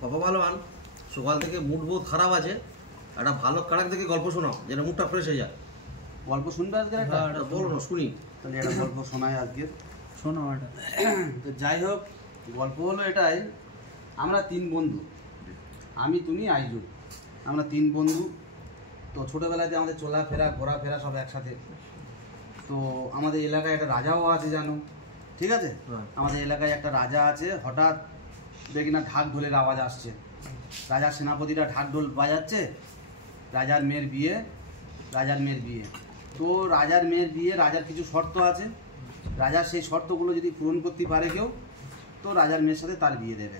বাবা পালোয়ান সকাল থেকে মুড বহুত খারাপ আছে, একটা ভালো কারাক থেকে গল্প শোনাও যেন মুডটা ফ্রেশ হয়ে যায়। গল্প শুনবে আজকে একটা? বলো না, শুনি। তাহলে একটা গল্প শোনাই আজকে। শোনো এটা। তো যাই হোক, গল্প হলো এটাই, আমরা 3 বন্ধু, আমি, তুমি, আইজু, আমরা 3 বন্ধু। তো ছোটোবেলাতে আমাদের চলাফেরা ঘোরাফেরা সব একসাথে। তো আমাদের এলাকায় একটা রাজাও আছে জানো, ঠিক আছে? আমাদের এলাকায় একটা রাজা আছে। হঠাৎ দেখি না ঢাক ঢোলের আওয়াজ আসছে, রাজার সেনাপতিরা ঢাক ঢোল বাজাচ্ছে, রাজার মেয়ের বিয়ে। তো রাজার মেয়ের বিয়ে, রাজার কিছু শর্ত আছে, রাজার সেই শর্তগুলো যদি পূরণ করতে পারে কেউ, তো রাজার মেয়ের সাথে তার বিয়ে দেবে।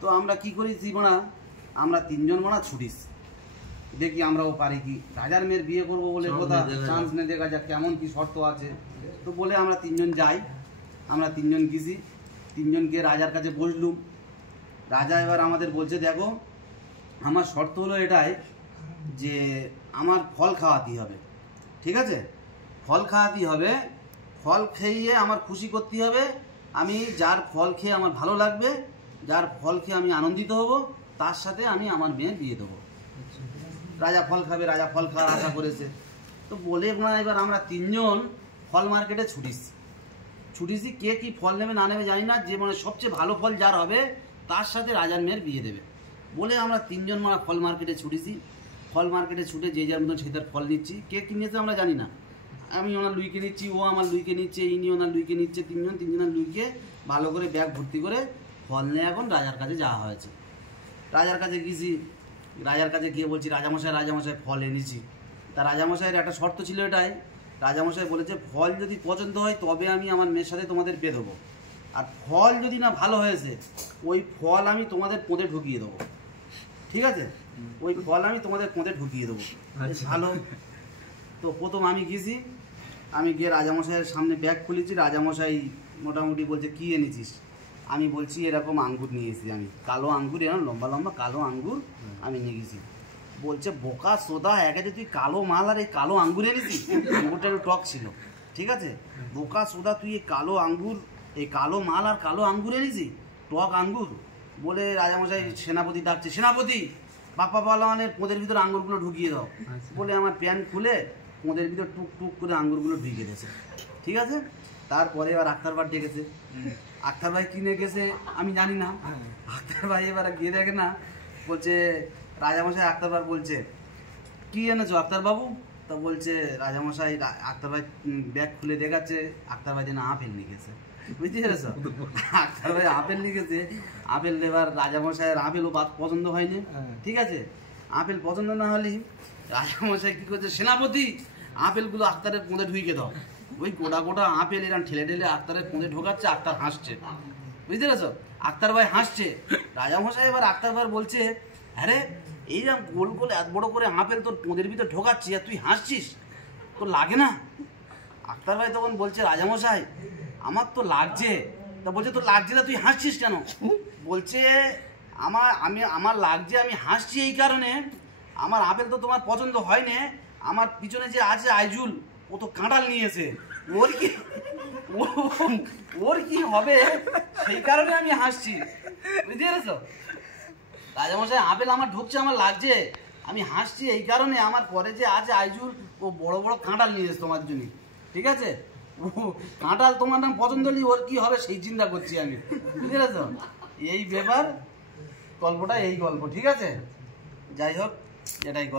তো আমরা কি করি জীবনা, আমরা 3 জন মানা ছুটিস, দেখি আমরাও পারি কি, রাজার মেয়ের বিয়ে করবো বলে কথা, চান্স নিয়ে দেখা যাক কেমন কি শর্ত আছে। তো বলে আমরা 3 জন যাই, আমরা 3 জন গেছি, 3 জন গিয়ে রাজার কাছে বসলুম। রাজা এবার আমাদের বলছে, দেখো আমার শর্ত হলো এটাই যে আমার ফল খাওয়াতে হবে, ঠিক আছে? ফল খাওয়াতে হবে, ফল খেয়ে আমার খুশি করতে হবে। আমি যার ফল খেয়ে আমার ভালো লাগবে, যার ফল খেয়ে আমি আনন্দিত হব, তার সাথে আমি আমার মেয়ের বিয়ে দেবো। রাজা ফল খাবে, রাজা ফল খাওয়ার আশা করেছে। তো বলে না, এবার আমরা 3 জন ফল মার্কেটে ছুটিছি, কে কি ফল নেবে না নেবে জানি না, যে মানে সবচেয়ে ভালো ফল যার হবে তার সাথে রাজার মেয়ের বিয়ে দেবে বলে আমরা 3 জন মানে ফল মার্কেটে ছুটেছি। ফল মার্কেটে ছুটে যে যার মতন সে তার ফল নিচ্ছি, কে কিনেছে আমরা জানি না। আমি ওনার লুইকে নিচ্ছি, ও আমার লুইকে নিচ্ছে, ইনি ওনার লুইকে নিচ্ছে, 3 জনের লুইকে ভালো করে ব্যাগ ভর্তি করে ফল নিয়ে এখন রাজার কাছে যাওয়া হয়েছে। রাজার কাছে গেছি, রাজার কাছে গিয়ে বলছি, রাজামশাই ফল এনেছি। তা রাজামশাইয়ের একটা শর্ত ছিল এটাই, রাজামশাই বলেছে ফল যদি পছন্দ হয় তবে আমি আমার মেয়ের সাথে তোমাদের বিয়ে দেবো, আর ফল যদি না ভালো হয়েছে ওই ফল আমি তোমাদের পোঁদে ঢুকিয়ে দেবো, ঠিক আছে? ওই ফল আমি তোমাদের পোঁদে ঢুকিয়ে দেবো। ভালো। তো প্রথম আমি গেছি, আমি গিয়ে রাজামশাইয়ের সামনে ব্যাগ খুলেছি। রাজামশাই মোটামুটি বলছে, কি এনেছিস? আমি বলছি এরকম আঙ্গুর নিয়ে এসেছি, আমি কালো আঙ্গুর, এরকম লম্বা লম্বা কালো আঙ্গুর আমি নিয়ে গেছি। বলছে, বোকা সোদা, একে তুই কালো মাল আর এই কালো আঙ্গুর এনেছিস? আঙ্গুরটা একটু টক ছিল, ঠিক আছে? বোকা সোদা, তুই এই কালো আঙ্গুর, এই কালো মাল আর কালো আঙ্গুর এনেছি, টক আঙ্গুর। বলে রাজামশাই সেনাপতি ডাকছে, সেনাপতি বাপ্পা পালোয়ানের পোঁদের ভিতরে আঙ্গুরগুলো ঢুকিয়ে দাও। বলে আমার প্যান্ট খুলে পোঁদের ভিতর টুক টুক করে আঙ্গুরগুলো ঢুকিয়ে দিয়েছে, ঠিক আছে? তারপরে এবার আক্তার ভাই ডেকেছে। আক্তার ভাই কিনে গেছে আমি জানি না। আক্তার ভাই এবার গিয়ে দেখে না, বলছে রাজামশাই, আক্তার ভাই বলছে, কি এনেছো আক্তার বাবু? তা বলছে রাজামশাই, আক্তার ভাই ব্যাগ খুলে দেখাচ্ছে, আক্তার ভাই যেন আপেল নিয়ে গেছে, বুঝতে পেরেছ? আক্তার ভাই আপেল নিয়ে গেছে। আপেল এবার রাজামশাইয়ের আপেলও পছন্দ হয়নি, ঠিক আছে? আপেল পছন্দ না হলেই রাজামশাই কি করছে, সেনাপতি আপেলগুলো আক্তারের পোঁদে ঢুকিয়ে দাও। ওই গোটা গোটা আপেল এরকম ঠেলে ঠেলে আক্তারের পোঁদে ঢোকাচ্ছে, আক্তার হাসছে, বুঝতে পেরেছ? আক্তার ভাই হাসছে। রাজামশাই এবার আক্তার ভাই বলছে, আরে এইরকম গোল গোল এত বড় করে আপেল তোর পোঁদের ভিতরে ঢোকাচ্ছি আর তুই হাসছিস, তোর লাগে না? আক্তার ভাই তখন বলছে, রাজামশাই আমার তো লাগছে। তা বলছে, তোর লাগছে না, তুই হাসছিস কেন? বলছে, আমার লাগছে, আমি হাসছি এই কারণে, আমার আপেল তো তোমার পছন্দ হয়নি, আমার পিছনে যে আছে আইজুল, ও তো কাঁঠাল নিয়েছে, ওর কি হবে সেই কারণে আমি হাসছি, বুঝতে পেরেছ? রাজামশাই, আপেল আমার ঢুকছে, আমার লাগছে, আমি হাসছি এই কারণে, আমার পরে যে আছে আইজুল, ও বড় বড় কাঁঠাল নিয়েছে তোমার জন্য, ঠিক আছে? ও কাঁঠাল তোমার নাম পছন্দ হলে ওর কি হবে সেই চিন্তা করছি আমি, বুঝতে পেরেছ? এই ব্যাপার, গল্পটা এই গল্প, ঠিক আছে? যাই হোক, এটাই গল্প।